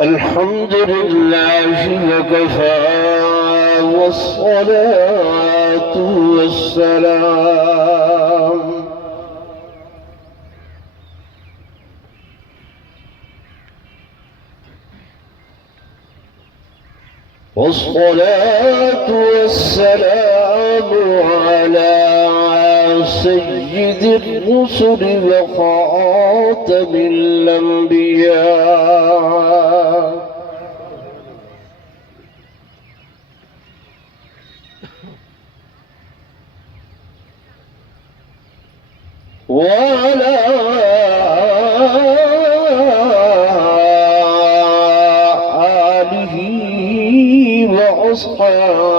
الحمد لله وكفى والصلاة والسلام على سيد الرسل وخاتم الأنبياء وعلى آله وأصحابه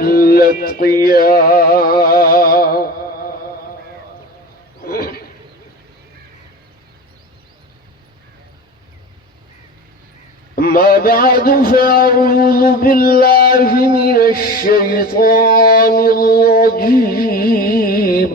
الأتقياء. أما بعد فأعوذ بالله من الشيطان الرجيم.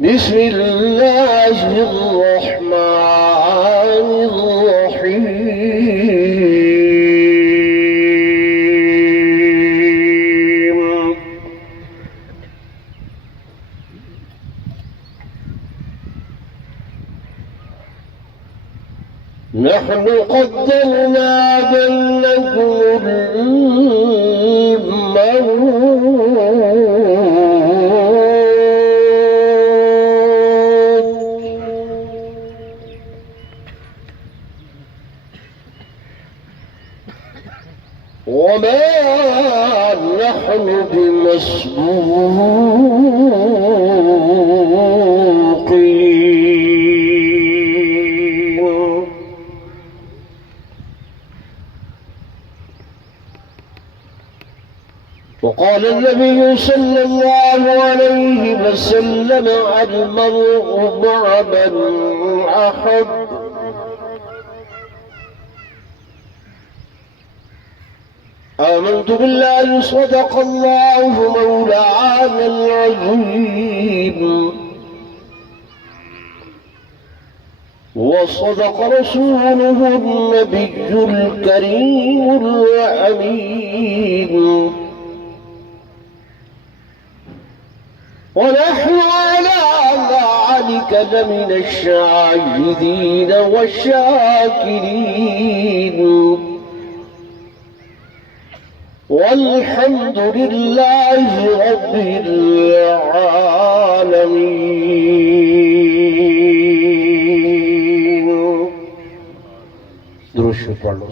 بسم الله الرحمن الرحيم. نحن قدرنا بينكم وما نحن بمسبوقين. وقال النبي صلى الله عليه وسلم: المرء مع من أحب. آمنت بالله صدق الله مولانا العظيم، وصدق رسوله النبي الكريم الأمين، ونحن على ذلك لمن الشاهدين والشاكرين، والحمد لله رب العالمين. درود شریف پڑھ لو.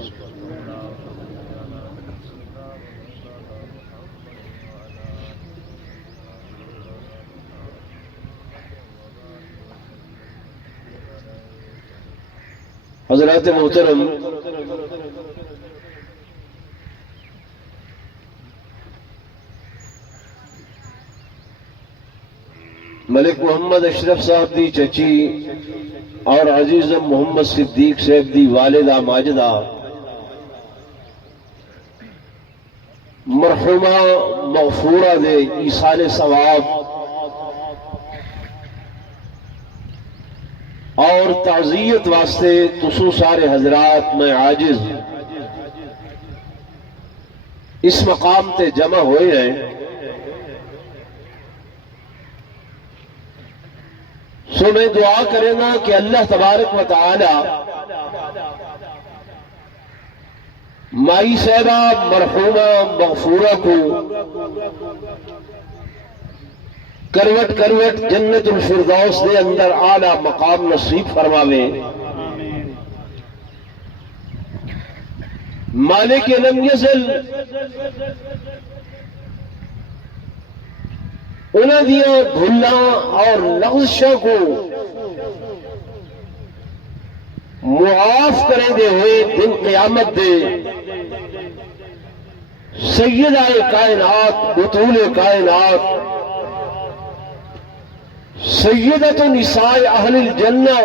حضرات محترم، ملک محمد اشرف صاحب دی چچی اور عزیزم محمد صدیق صاحب دی والدہ ماجدہ مرحومہ مغفورہ دے ایصال ثواب اور تعزیت واسطے تسو سارے حضرات میں عاجز اس مقام تے جمع ہوئے ہیں. سو میں دعا کریں گا کہ اللہ تبارک و تعالی مائی صاحبہ مرحومہ مغفورہ کو کروٹ کروٹ جنت الفردوس دے اندر اعلیٰ مقام نصیب فرماوے. مالک لم یزل انہوں دیا بھلاں اور لغزشوں کو معاف کریں دے ہوئے دن قیامت دے سیدہ کائنات بطول کائنات سیدۃ نساء اہل الجنہ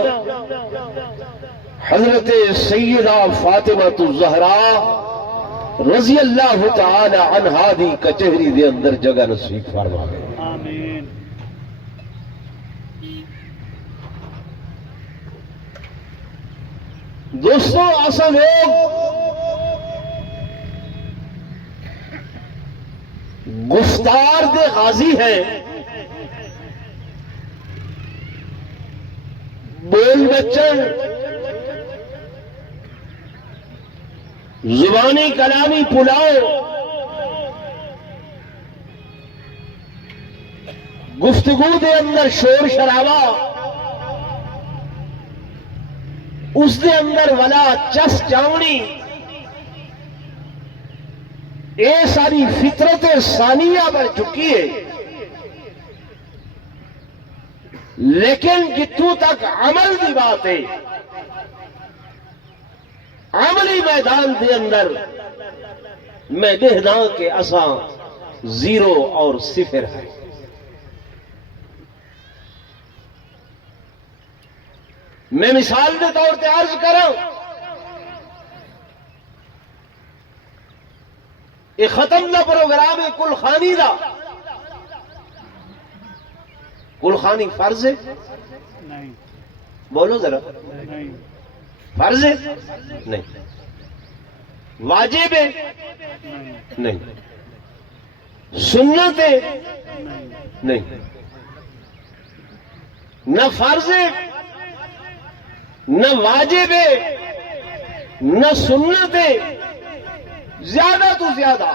حضرت سیدہ فاطمہ الزہراء رضی اللہ تعالی عنہا دی کچہری دے اندر جگہ نصیب فرماوے. دوستوں اصل لوگ گفتار دے غازی ہیں، بول بچن زبانی کلامی پلاؤ، گفتگو دے اندر شور شرابہ، اس دے اندر ولا چس چاونی، اے ساری فطرت ثانیہ بڑھ چکی ہے۔ لیکن جتوں تک عمل دی بات ہے، عملی میدان دے اندر میں دیکھدا کہ اساں زیرو اور صفر ہے۔ میں مثال کے طور پہ عرض کروں، یہ ختم نہ پروگرام ہے کل خانی دا۔ کل خانی فرض ہے؟ نہیں، بولو ذرا، نہیں، فرض ہے؟ نہیں۔ واجب ہے؟ نہیں، نہیں۔ سنت ہے؟ نہیں، نہیں۔ نہ فرض ہے، نہ واجب ہے، نہ سنت ہے، زیادہ تو زیادہ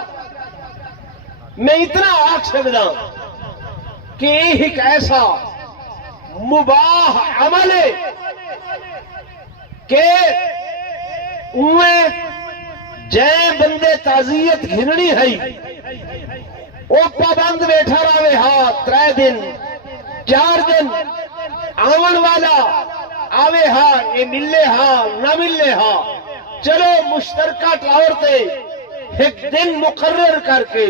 میں اتنا آکھ سکتا کہ یہ ایک ایسا مباح عمل ہے کہ انہیں جے بندے تعزیت گھننی ہے وہ پابند بیٹھا رہے ہاں 3 دن 4 دن، آون والا آوے ہاں یہ ملے ہاں نہ ملے ہاں، چلو مشترکہ طور تے ایک دن مقرر کر کے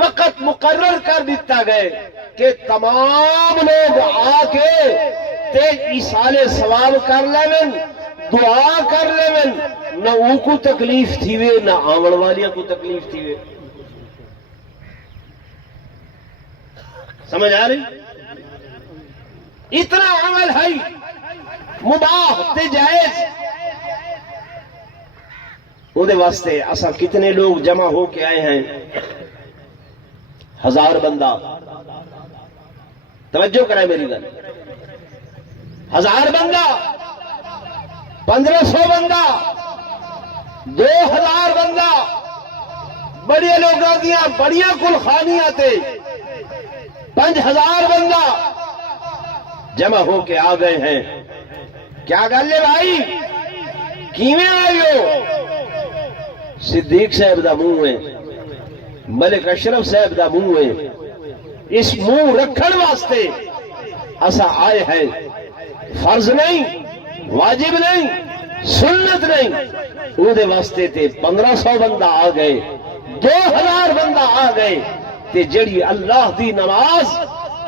وقت مقرر کر دیتا گئے کہ تمام لوگ آ کے تے ایصال ثواب کر لیون، دعا کر لیون، نہ او کو تکلیف تھی وے نہ آون والیاں کو تکلیف تھی وے۔ سمجھ آ رہی؟ اتنا عمل ہے مباح تے جائز، وہ دے واسطے اسا کتنے لوگ جمع ہو کے آئے ہیں؟ 1000 بندہ، توجہ کریں میری گل، 1000 بندہ، 1500 بندہ، 2000 بندہ، بڑے لوگوں دیا بڑیاں کل خانیاں تے 5000 بندہ جمع ہو کے آ گئے ہیں۔ کیا گل ہے بھائی؟ کیویں آئی ہو؟ صدیق صاحب دا منہ ہے، ملک اشرف صاحب دا منہ ہے، اس منہ رکھن واسطے اسا آئے ہیں۔ فرض نہیں، واجب نہیں، سنت نہیں، وہ دے واسطے تے 1500 بندہ آ گئے، 2000 بندہ آ گئے، تے جڑی اللہ دی نماز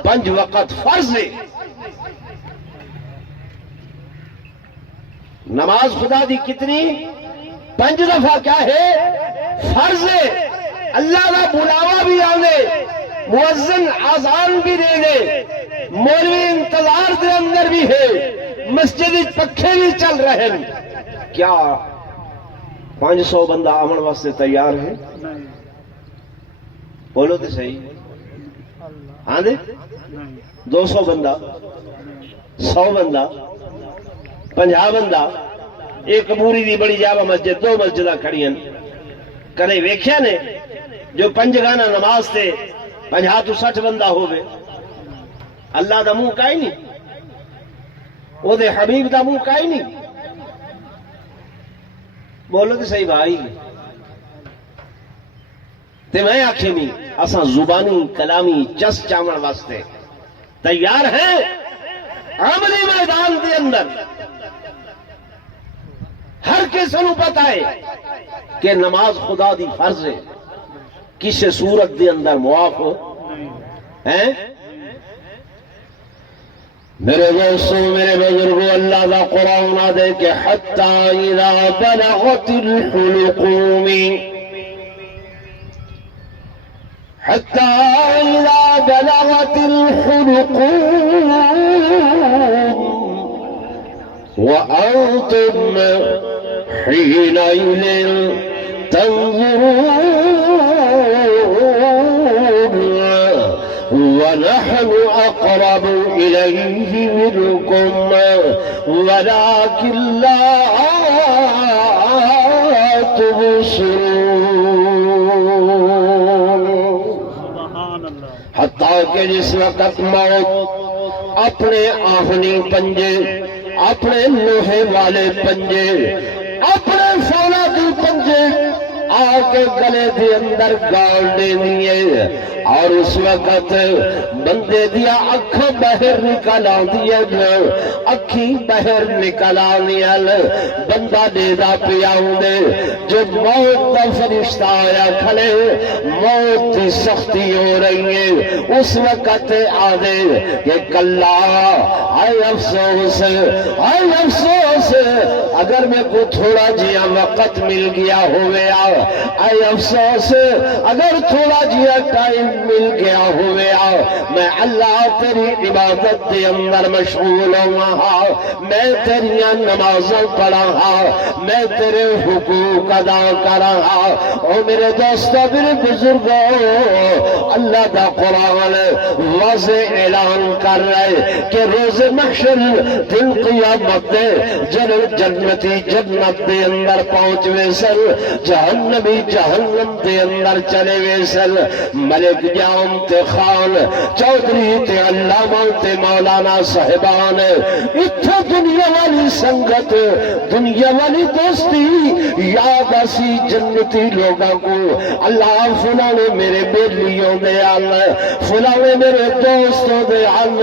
5 وقت فرض ہے۔ نماز خدا دی کتنی؟ 5 دفعہ کیا ہے؟ فرض ہے۔ اللہ کا بلاوا بھی آنے، مؤذن آذان بھی دے دے، مولوی انتظار دے اندر بھی ہے، مسجد پکھے بھی چل رہے ہیں، کیا 500 بندہ آمن واسطے تیار ہے؟ نہیں، بولو تو صحیح، اللہ، ہاں دے؟ نہیں، 200 بندہ، 100 بندہ، 50 بندہ، ایک پوری دی بڑی جاوا مسجد 2 مسجدہ کھڑی ہیں، کرے ویکھیا نے جو 5 گانا نماز تے 50 تو 60 بندہ ہو گئے۔ اللہ دا منہ کائی نہیں، او دے حبیب دا منہ کائی نہیں، بولو تو صحیح بھائی۔ تے میں آکھے میں اساں زبانی کلامی چس چاون واسطے تیار ہیں، عملی میدان دے اندر ہر کسی نو پتہ ہے کہ نماز خدا دی فرض ہے، کسی صورت دے اندر معاف ہو ہیں؟ میرے دوستوں، میرے بزرگوں، اللہ دا قرآن دے کہ حتی اذا بلغت الحلقوم، حتی اذا بلغت الحلقوم، وأنتم حينئذ تنظرون ونحن أقرب إليه منكم ولكن لا تبصرون. سبحان اللہ. حتیٰ کہ جس وقت موت اپنے آہنی پنجے، اپنے لوہے والے پنجے، اپنے فولادی پنجے آ کے گلے دے اندر گال دے دیے اور اس وقت بندے دیا اکھاں بہر نکل آندیا جو اکھی بہر نکل آندیا بندہ دے دا پیاؤں جو موت دا فرشتہ آیا کھلے موت دی سختی ہو رہی ہے اس وقت آدھے کہ کلا آئے افسوس اگر میں کو تھوڑا جیا وقت مل گیا ہوئے آئے افسوس اگر تھوڑا جیا ٹائم مل گیا ہوئے میں اللہ تیری عبادت دے اندر مشغول ہوا میں تیریاں نمازوں پڑھا میں تیرے حقوق ادا کرا او میرے دوستو میرے بزرگوں اللہ دا قرآن واضح اعلان کر رہے کہ روز محشر دن قیامت دے جنتی جنت دے اندر پہنچ ویسل جہنمی جہنم دے اندر چلے ویسل ملک جام تے خان چودھری تے علامہ تے مولانا صاحبان اتھا دنیا والی سنگت دنیا والی دوستی یاد اسی جنتی لوگاں کو اللہ فلانے میرے بیلیوں دے آن فلانے میرے دوستوں دے آن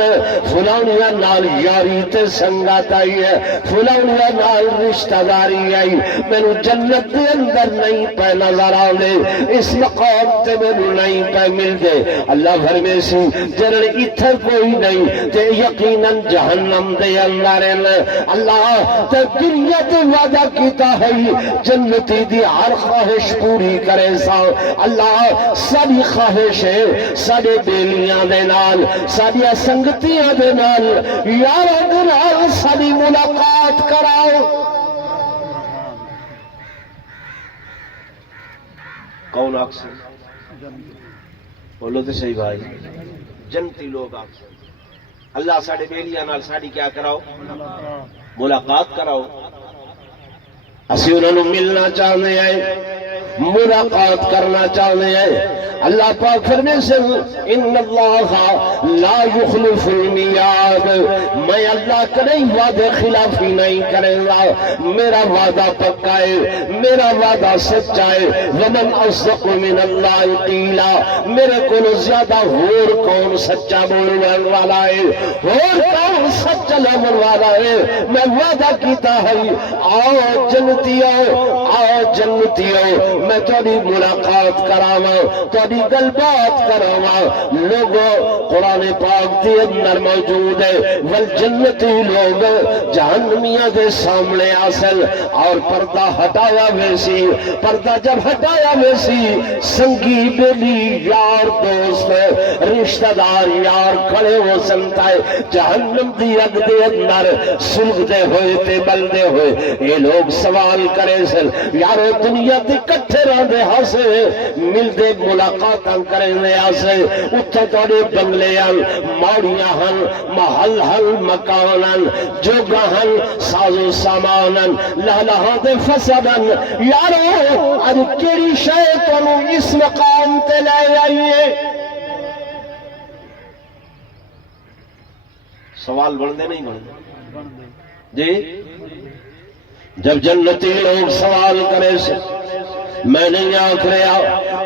فلانیاں نال یاری تے سنگت آئی ہے فلانیاں نال رشتہ داری آئی میں نو جنت دے اندر نہیں پہ نظر آنے اس مقام تے میں نو نہیں پہ مل دے اللہ فرمے سی جنر اتھر کوئی نہیں تے یقیناً جہنم دے اندر اللہ تے دنیا تے وعدہ کیتا ہے جنتی دی ہر خواہش پوری کرے سا اللہ ساری خواہش ہے سارے بیلیاں دے نال ساری سنگتیاں دے نال یاروں دے نال ساری ملاقات کراؤ کون آکسن بولو تو صحیح بھائی جنتی لوگ آکسن اللہ ساڑھے بیلیاں نال ساڑھی کیا کراؤ ملاقات کراؤ اسی انہوں نے ملنا چاہنے ہیں ملاقات کرنا چاہنے ہیں اللہ پاک فرمے سے ان اللہ لا یخلف المیعاد میں اللہ کریں وعدے خلافی نہیں کریں گا میرا وعدہ پکا ہے میرا وعدہ سچا ہے ومن اصدق من اللہ قیلا میرے کو زیادہ ہور کون سچا بولنے والا ہے ہور کون سچا لمن والا ہے میں وعدہ کیتا ہے آؤ جنتیوں میں تھوڑی ملاقات کراواں تھوڑی گل بات کراواں لوگوں قرآن پاک دے اندر موجود ہے والجنتی لوگ جہنمیاں دے سامنے آسل اور پردہ ہٹایا ویسی پردہ جب ہٹایا ویسی سنگی بیلی یار دوست رشتہ دار یار کھڑے ہو سنتا ہے جہنم دی اگ دے اندر سلگ دے ہوئے تے بل دے ہوئے یہ لوگ سوال کرے سن یارو دنیا تے کٹھے رہ دے ہاسے مل دے ملاقاتاں کرے دے ہاسے اتھا توڑے بنگلیاں موڑیاں ہن محل ہن مکاناں جوگاں ہن سازو ساماناں لہلہاں دے فسداں یارو اب کیڑی شیطانو اس مقام تے لے آئیے سوال بڑھنے نہیں بڑھنے جی جب جنتی لوگ سوال کرے سے میں نہیں آکھ رہا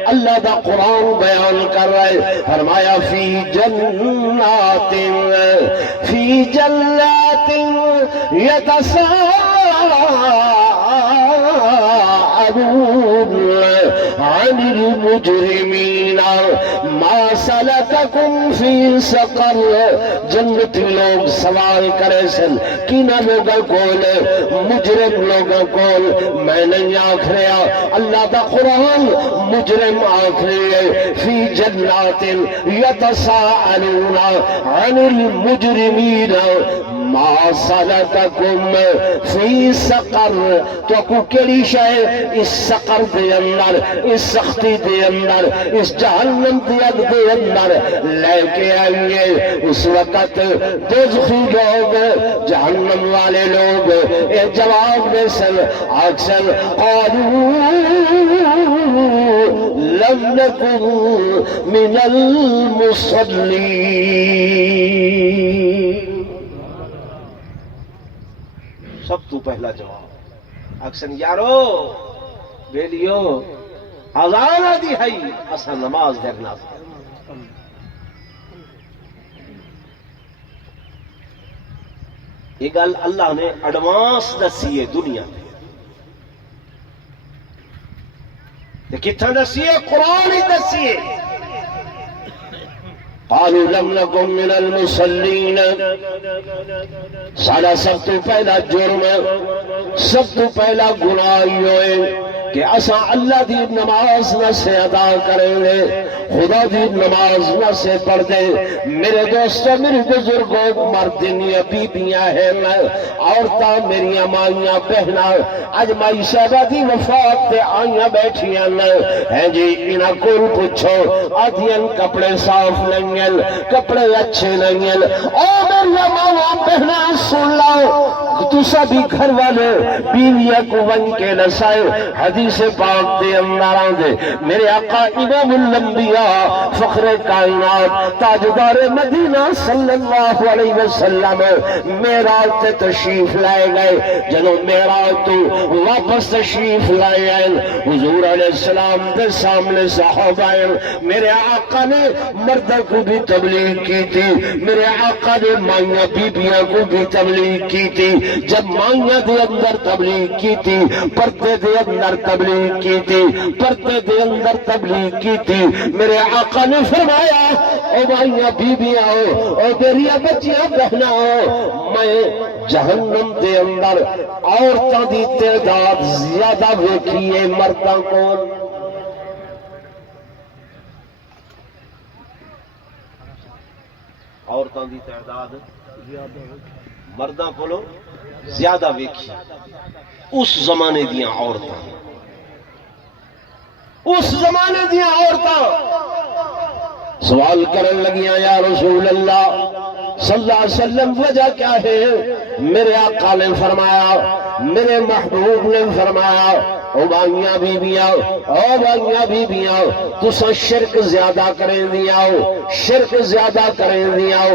اللہ دا قرآن بیان کر رہے فرمایا فی جنات یتساءلون عن المجرمین ما سلککم فی سقر جنتی لوگ سوال کرے سن کینا لوگا کول مجرم لوگا کول میں نہیں آکھ رہا اللہ دا قرآن مجرم آکھ رہے فی جنات یتساءلون عن المجرمین ما سلککم فی سقر، تو کو کیڑی شے اس سقر دے اندر، اس سختی دے اندر، اس جہنم دے اگ دے اندر لے کے آئیے؟ اس وقت دوزخی لوگ، جہنم والے لوگ اے جواب دے سن، اکثر قالوا لم نکن من المصلین۔ سب تو پہلا جواب اکثر یارو بیلیو اذان دی ہے اسا نماز دیکھنا۔ یہ گل اللہ نے ایڈوانس دسی ہے دنیا میں، کتنا دسی ہے؟ قرآن ہی دسی ہے۔ قالوا لم نكن من المصلين، سارا سب تو پہلا جرم، سب تو پہلا گناہ یہ ہوئے کہ اسا اللہ دی نماز نہ سے ادا کریں گے، خدا دی نماز نہ سے پڑھ دے۔ میرے دوستوں، میرے بزرگوں، مردنیاں بیبیاں ہیں، عورتاں میریاں مائیاں بہنا، اج مائی صاحبہ دی وفات تے آئیاں بیٹھیاں ہیں جی، انہاں کول پوچھو آدھیاں کپڑے صاف نہیں ہیں، کپڑے اچھے نہیں ہیں۔ او میریاں مائیاں بہنا سن لاؤ، تسا بھی گھر والے بیویاں کو ون کے نسائے حدیث پاک دے اندر آندے، میرے آقا امام الانبیاء فخر کائنات تاجدار مدینہ صلی اللہ علیہ وسلم معراج تے تشریف لائے گئے۔ جنو معراج تو واپس تشریف لائے ہیں، حضور علیہ السلام دے سامنے صحابہ ہیں، میرے آقا نے مردوں کو بھی تبلیغ کی تھی، میرے آقا نے مائیاں بیبیاں کو بھی تبلیغ کی تھی۔ جب مائیاں دے اندر تبلیغ کی تھی، پردے دے اندر تبلیغ کی تھی، پردے دے اندر تبلیغ کی تھی، میرے آقا نے فرمایا او مائیاں بیبیاں ہو، او میری بچیاں بہنا ہو، میں جہنم دے اندر عورتاں دی تعداد زیادہ ویکھی ہے مرداں کول۔ عورتاں دی تعداد مرداں کولو زیادہ ویکھی، اس زمانے دیاں عورتاں، اس زمانے دیاں عورتاں سوال کرن لگیاں یا رسول اللہ صلی اللہ علیہ وسلم وجہ کیا ہے؟ میرے آقا نے فرمایا، میرے محبوب نے فرمایا او بھائیاں بیبیاں، او بھائیاں بیبیاں، تسا شرک زیادہ کریں دیاؤ، شرک زیادہ کریں دیاؤ،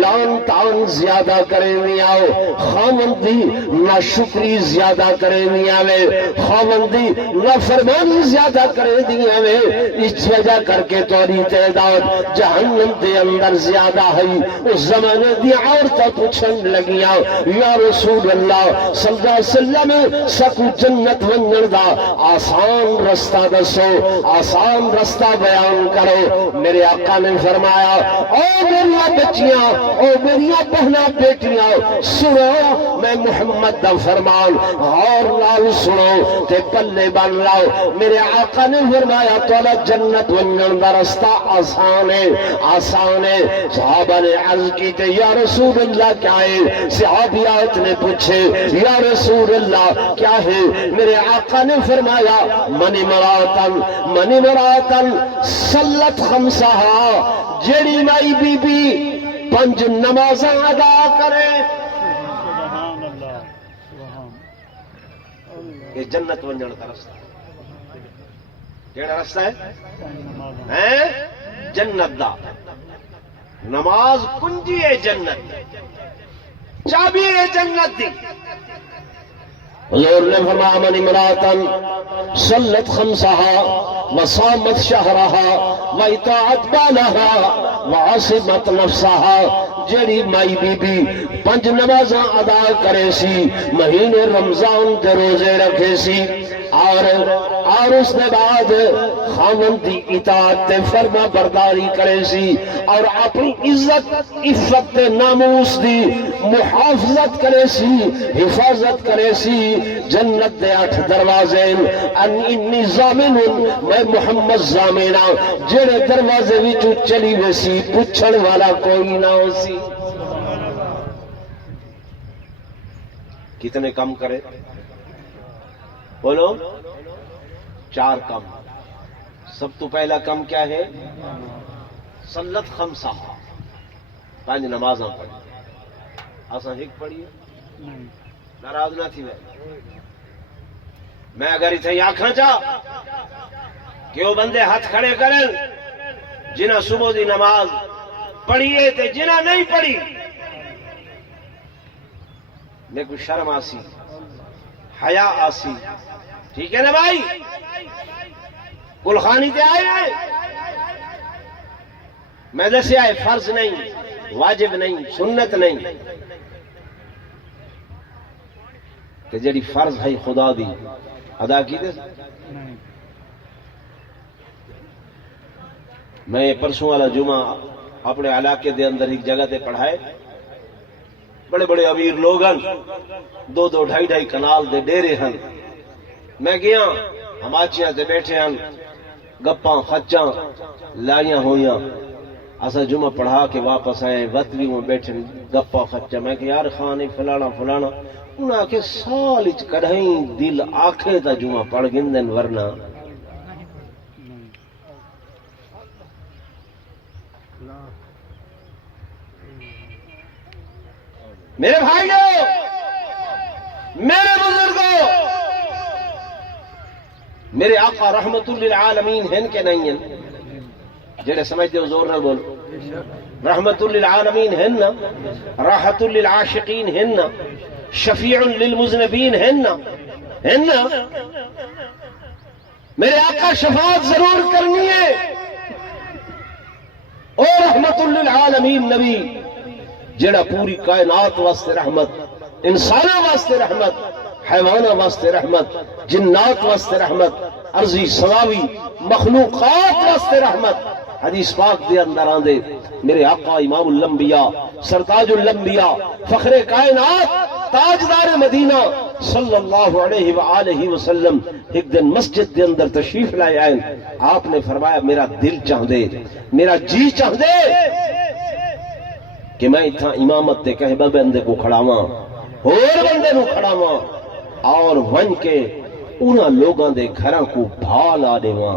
لان تان زیادہ کریں دیاؤ، خامندی ناشکری زیادہ کریں دیاوے، خامندی نافرمانی زیادہ کریں دیاوے، اس وجہ کر کے توری تعداد جہنم دے اندر زیادہ ہے۔ اس زمانے دی عورتیں پوچھن لگیاں یا رسول اللہ صلی اللہ علیہ وسلم سکو جنت ونجن دا آسان رستہ دسو، آسان رستہ بیان کرو۔ میرے آقا نے فرمایا او میری بچیاں، او میری بہنا بیٹیاں، سنو میں محمد دا فرمان اور لال سنو تے پلے بن لاؤ۔ میرے آقا نے فرمایا تولا جنت ونجن دا رستہ آسان ہے، آسان ہے۔ صحابہ نے عرض کی تے یا رسول اللہ کیا ہے؟ صحابیات نے پوچھے یا رسول اللہ کیا ہے؟ میرے آقا نے فرمایا من مراتن صلت خمسہا، جیڑی مائی بی بی 5 نمازاں ادا کرے، سبحان اللہ، سبحان یہ جنت ونجن کا رستہ ہے۔ کیڑا رستہ ہے؟ اللہ۔ ہیں جنت دا، نماز کنجی ہے جنت، چابی ہے جنت دی۔ حضور نے فرمایا من امراتن صلت خمسہا وصامت شہرہا واطاعت بالہا وعصمت نفسہا، جیڑی مائی بی بی 5 نمازاں ادا کرے سی، مہینے رمضان دے روزے رکھے سی، اور اس کے بعد خاوند دی اطاعت تے فرما برداری کرے سی، اور اپنی عزت عفت ناموس دی محافظت کرے سی، حفاظت کرے سی، جنت دے 8 دروازے انی ضامن، میں محمد ضامنہ، جڑے دروازے وچوں چلی ویسی پوچھن والا کوئی نہ ہو سی۔ کتنے کم کرے؟ بولو 4 کم. سب تو پہلا کم کیا ہے؟ صلت خمسہ، 5 نمازاں پڑھی. آسان ہک پڑھیے، نہیں ناراض نہ تھی. میں اگر اتنے آکھاں چاہ کہ وہ بندے ہاتھ کھڑے کریں جنہ صبح دی نماز پڑھیے تے جنہ نہیں پڑھی، میں کوئی شرم آسی، حیا آسی. ٹھیک ہے نا بھائی؟ گلخانی تے آئے ہیں، میں دسے آئے فرض نہیں، واجب نہیں، سنت نہیں، کہ جڑی فرض ہے خدا دی ادا کی دے. نہیں میں پرسوں والا جمعہ اپنے علاقے دے اندر ایک جگہ تے پڑھائے. بڑے بڑے امیر لوگ ہیں، 2-2 2.5 کنال دے ڈیرے ہیں. میں گیا، ہماچیاں تے بیٹھے ہیں، گپاں خچاں لائیاں ہویاں. اسا جمعہ پڑھا کے واپس آئے، وطوی میں بیٹھے گپاں خچاں. میں کہ یار خان فلانا فلانا، انہاں کے سال اچ کڑھیں دل آکھے تا جمعہ پڑھ گندن، ورنہ میرے بھائیوں، میرے بزرگوں، میرے آقا رحمت للعالمین ہیں کہ نہیں ہیں؟ جڑے سمجھتے ہو زور نہ بولو. رحمت للعالمین ہیں نا، راحت للعاشقین ہیں نا، شفیع للمذنبین ہیں نا، ہیں نا؟ میرے آقا شفاعت ضرور کرنی ہے. اور رحمت للعالمین نبی جڑا پوری کائنات واسطے رحمت، انسانوں واسطے رحمت، حیوانوں واسطے رحمت، جنات واسطے رحمت، ارضی سماوی مخلوقات واسطے رحمت. حدیث پاک دے اندر آندے میرے آقا امام الانبیاء، سرتاج الانبیاء، فخر کائنات، تاجدار مدینہ صلی اللہ علیہ وآلہ وسلم ایک دن مسجد دے اندر تشریف لائے آئے. آپ نے فرمایا میرا دل چاہ دے، میرا جی چاہ دے کہ میں اتنا امامت تے کہہ بندے کو کھڑاواں، اور بندے کو کھڑاواں، اور ون کے انہاں لوگاں دے گھراں کو بھا لا دیواں،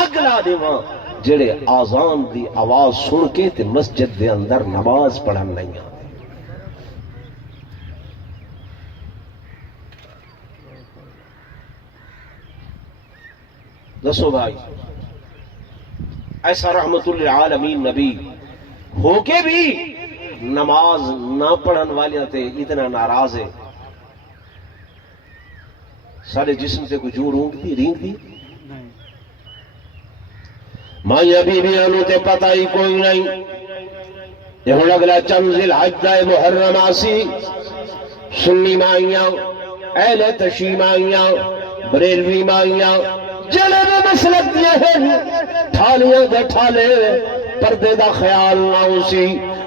اگ لا دیواں جڑے آزان دی آواز سن کے تے مسجد دے اندر نماز پڑھن لگیاں. دسو بھائی، ایسا رحمت للعالمین نبی ہو کے بھی نماز نہ پڑھن والیاں تے اتنا ناراض ہے. سارے جسم تے کوئی جو رینگ دی نہیں مائیاں بیویاں نو تے پتہ ہی کوئی نہیں. یہ ہن اگلا چند ذی الحجہ محرم آسی، سنی مائیاں، اہل تشیع مائیاں، بریلوی مائیاں جڑے نے مسلک دیے ہیں، ٹھالیاں دے ٹھالے، پردے دا خیال نہ اسی،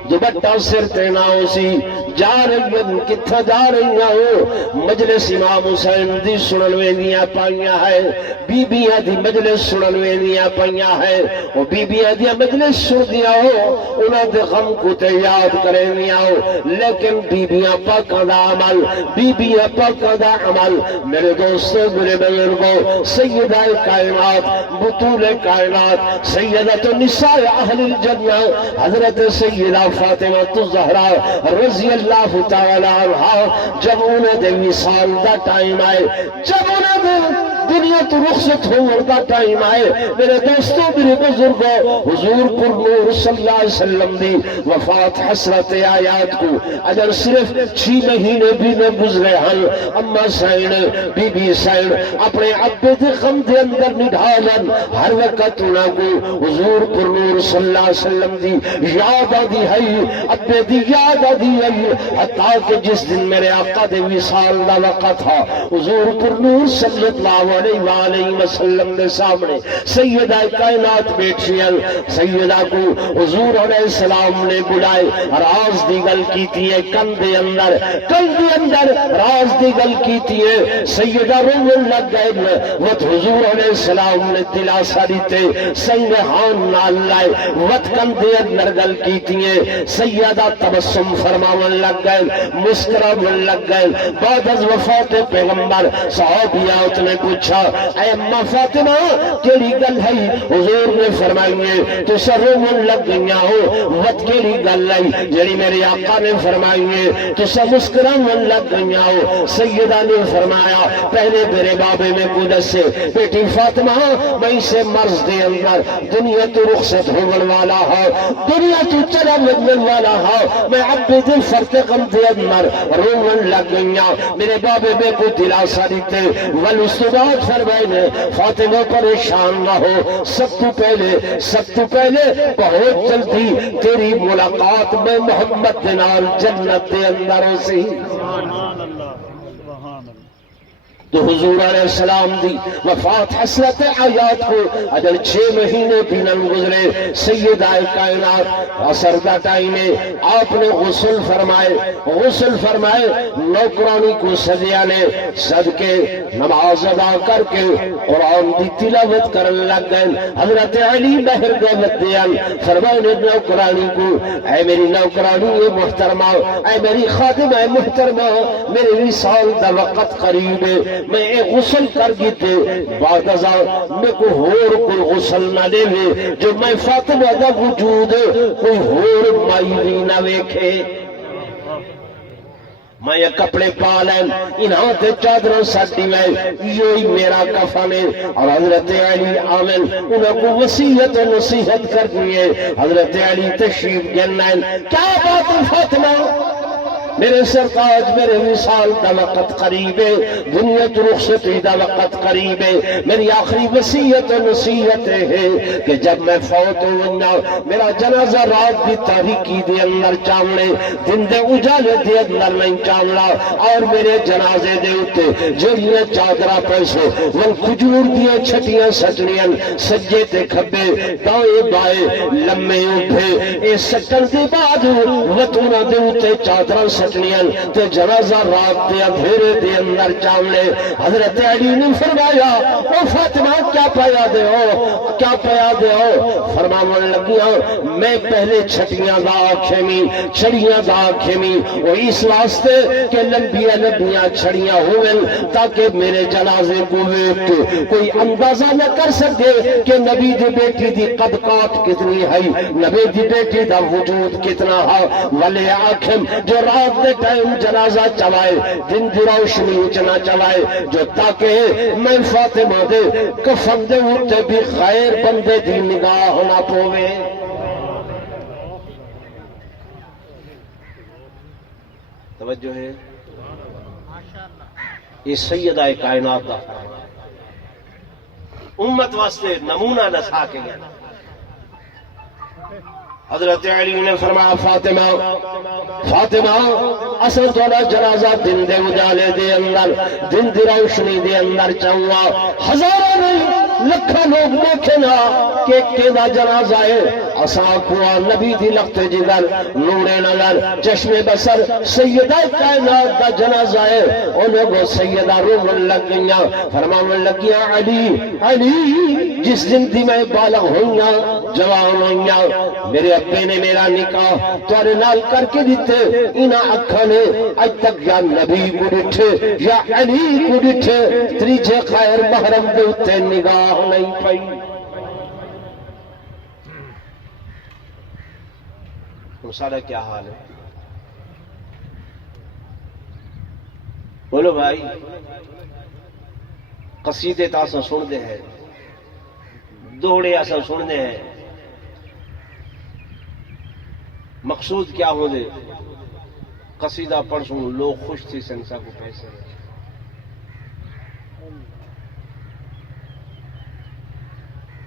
دوپٹہ سر تے نہ اسی، جا رہی ہیں کتھا جا رہی ہیں؟ مجلس امام حسین دی سنن ویندیاں پائیاں ہے، بی بیاں دی مجلس سنن ویندیاں پائیاں ہے. وہ بی بیاں دی مجلس سن دیا ہو، انہاں دے غم کو تے یاد کریں دیا ہو، لیکن بی بیاں پاکاں دا عمل، بی بیاں پاکاں دا عمل. میرے دوستو، میرے بزرگوں، سیدہ کائنات، بطول کائنات، سیدۃ النساء اہل الجنہ حضرت سیدہ فاطمہ الزہرا رضی اللہ تعالی عنہا، جب انہیں دے وصال دا ٹائم آئے، جب انہیں دے دنیا تو رخصت ہونے کا ٹائم آئے، میرے دوستوں، میرے بزرگوں، حضور پر نور صلی اللہ علیہ وسلم دی وفات حسرت آیات کو اگر صرف 6 مہینے بھی نہ گزرے ہیں، اما سین بی بی سین اپنے ابے دے غم دے اندر نڈھالن، ہر وقت انہاں کو حضور پر نور صلی اللہ علیہ وسلم دی یاد آدھی ہے، ابے دی یاد آدھی ہے. حتیٰ کہ جس دن میرے آقا دے وصال دا وقت تھا، حضور پر نور صلی اللہ علیہ وآلہ وسلم نے سامنے سیدہ کائنات بیٹھیاں سیدہ کو حضور علیہ السلام نے بلائے راز دی گل کیتی ہے کن دے اندر راز دی گل کیتی ہے سیدہ رومن لگ گئے وقت حضور علیہ السلام نے دلاسا دیتے سنگ ہان نال لائے وقت کن دے اندر گل کیتی ہے سیدہ تبسم فرماون لگ گئے مسکراون لگ گئے بعد از وفات پیغمبر صحابیات نے پوچھا اے اماں فاطمہ کیڑی گل ہے حضور نے فرمائیے تو سرومن لگ گئیاں ہو وقت کیڑی گل ہے جڑی میرے آقا نے فرمائیے تو سب مسکراون لگ گئیاں ہو سیدہ نے فرمایا پہلے میرے بابے میں کو دسے بیٹی فاطمہ میں سے مرض دے اندر دنیا تو رخصت ہوگن والا ہو دنیا تو چلا لگن والا ہو میں عبد فرد غم دے اندر رومن لگ گئیاں میرے بابے میں کو دلاسا دیتے والصبات فرمائنے فاطمہ پریشان نہ ہو سب تو پہلے بہت جلدی تیری ملاقات میں محمد دنال جنت دے اندر سے سبحان اللہ سبحان اللہ تو حضور علیہ السلام دی وفات حسرت آیات کو اگر 6 مہینے بھی نہ گزرے سیدہ کائنات عصر کا ٹائم ہے آپ نے غسل فرمائے نوکرانی کو سجیا نے صدقے نماز ادا کر کے قرآن دی تلاوت کرنے لگ گئے حضرت علی بہر گئے دیان فرمائے نوکرانی کو اے میری نوکرانی محترمہ اے میری خادمہ محترمہ میرے وصال دا وقت قریب ہے میں ایک غسل کر گیتے بعد ازاں میں کوئی ہور کوئی غسل نہ دے جو میں فاطمہ دا وجود کوئی ہور مائی بھی نہ ویکھے میں یہ کپڑے پا لین انہاں تے چادروں سٹی میں یہی میرا کفن ہے اور حضرت علی آمن انہوں کو وصیت و نصیحت کرنی ہے حضرت علی تشریف گنائن کیا بات ہے فاطمہ میرے سرتاج میرے وصال دا وقت قریب ہے دنیا تو رخصتی دا وقت قریب ہے میری آخری وصیت و نصیحت ہے کہ جب میں فوت ہونا میرا جنازہ رات دی تاریکی دے اندر چاوڑے دن دے اجالے دے اندر میں چاوڑا اور میرے جنازے دے اتے جڑیاں چادرہ پیسو ون کھجور دیاں چھٹیاں سجنیاں سجے تے کھبے دائیں بائے لمے اٹھے اے سٹن دے بعد وطونہ دے اتے چادرہ سجنیاں تے جنازہ رات دے اندھیرے دے اندر چاوڑے حضرت علی نے فرمایا او فاطمہ کیا پایا دے ہو فرماون لگیا میں پہلے چھٹیاں دا کھیمی وہ اس واسطے کہ لمبیاں چھڑیاں ہوئن تاکہ میرے جنازے کو ویکھ کوئی اندازہ نہ کر سکے کہ نبی دی بیٹی دی قدقات کتنی ہے نبی دی بیٹی دا وجود کتنا ہے ولی آنکھیں جو رات دے ٹائم جنازہ چلائے دن دی روشنی اچنا چلائے جو تاکہ میں فاطمہ دے کفن دے اٹھے بھی خیر بندے دی نگاہ نہ پوے توجہ ہے یہ سیدہ کائنات دا امت واسطے نمونہ نسا کے گیا حضرت علی نے فرمایا فاطمہ اصل تھوڑا جنازہ دن دے اجالے دے اندر دن دی روشنی دے اندر چاہوا ہزاروں نہیں لکھا لوگ دیکھنا کہ دا جنازہ ہے اساں کو نبی دی لخت جگر نور نظر چشم بصر سیدہ کائنات دا جنازہ ہے انہوں کو سیدہ رومن لگ گئیاں فرماون لگیاں علی جس دن دی میں بالغ ہوئیاں جوان ہوئیاں میرے ابے نے میرا نکاح توارے نال کر کے دیتے انہاں اکھا نے اج تک یا نبی کو ڈٹھے یا علی کو ڈٹھے تریجے خیر محرم دے اتے نگاہ نہیں پائی سارا کیا حال ہے بولو بھائی قصیدے تاسا سن دے ہیں دوڑے ایسا سن دے ہیں مقصود کیا ہو دے قصیدہ پڑھ سن لوگ خوش تھی سنسا کو پیسے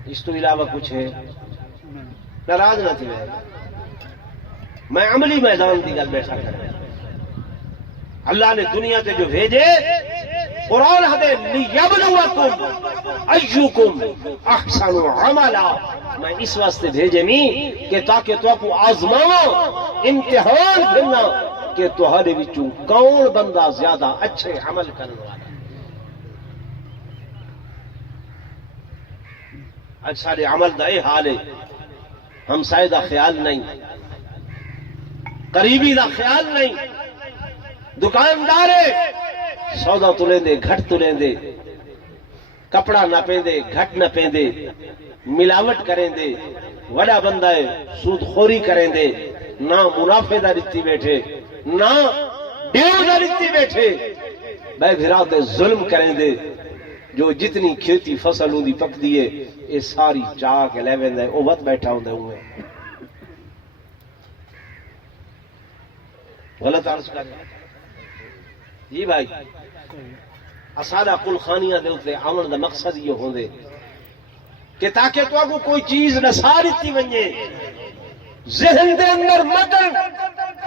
اس تو علاوہ کچھ ہے ناراض نہ تھی میں عملی میدان دی گل بیٹھا کر اللہ نے دنیا تے جو بھیجے قرآن ہدے لیبلوکم ایکم احسن عملا، میں اس واسطے بھیجے می کہ تاکہ تو کو آزماواں، امتحان کرنا کہ تہاڈے وچوں کون بندہ زیادہ اچھے عمل کرنے والا۔ اج سارے عمل دا اے حال ہے، ہمسائے دا خیال نہیں، قریبی دا خیال نہیں، دکاندار سودا تلیں دے گھٹ تلیں دے، کپڑا نہ پیندے گھٹ نہ پیندے، ملاوٹ کریں دے، وڈا بندہ ہے سود خوری کریں دے، نہ منافع دا رتی بیٹھے نہ ڈیو دا رتی بیٹھے، بے بھرا تے ظلم کریں دے، جو جتنی کھیتی فصل ہوندی پک دیے یہ ساری چاہ کے لے ویندے، او وقت بیٹھا ہوندے ہوئے غلط عرض کر جی بھائی۔ اساڈا کل خانیاں دے اتنے آون دا مقصد یہ ہوندے کہ تاکہ تو کو کوئی چیز نہ سارتی ونجے، ذہن دے اندر مت